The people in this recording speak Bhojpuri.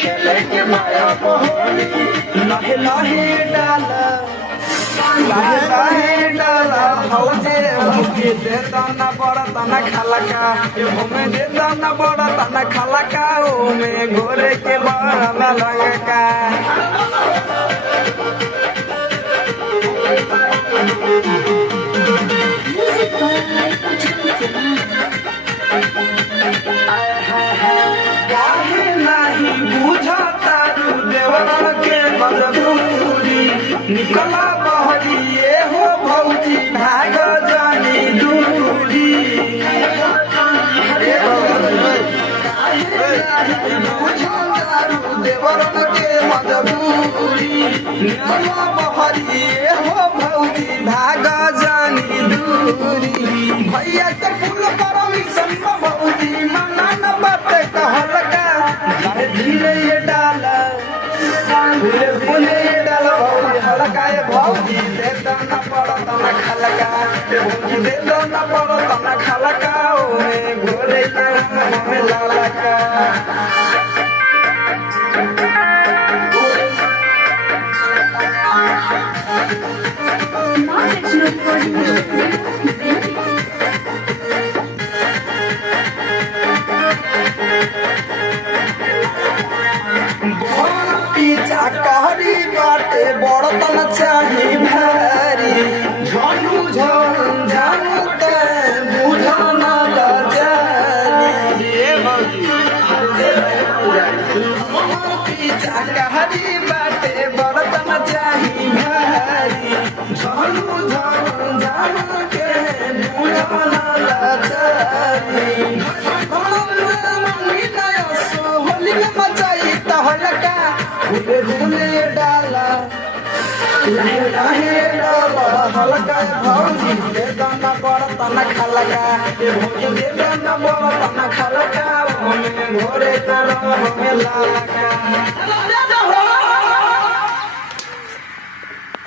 खेले के माया होली लहे लहे डाला भौजे हमके दे दाना बड़ा तना खलका हमें दे दाना बड़ा तना खलका ओमे घोरे के बड़ा लगा काहे नहीं बुझता तू देवरण के मजबूरी निकला बहरिए हो भौजी भाग जानी दूरी देवरण के मजबूरी निकला बहरिए हो भौजी भाग जानी दूरी भैया के फूल परमिशन भौजी मना न बात कहलका धीरे ये डाला धीरे डाला भौजी हलका ये भौजी दे दाना पड़ा तना खलका भौजी दे दाना पड़ा तना खलका ओमे घोरे के में लालका पीछा कहरी बाटे बड़तन चाही भारी झनु झनु जानू ते बुझाना जानी पीछा कहरी बाटे बड़तन चाही भारी झनु झनु जानू के बुझाना जानी होली में मचाई तहलका भूले डाला हल्का भौजी दे दाना बड़ा तना खलका भौजी दे दाना बड़ा तना खलका घोरे कर लालका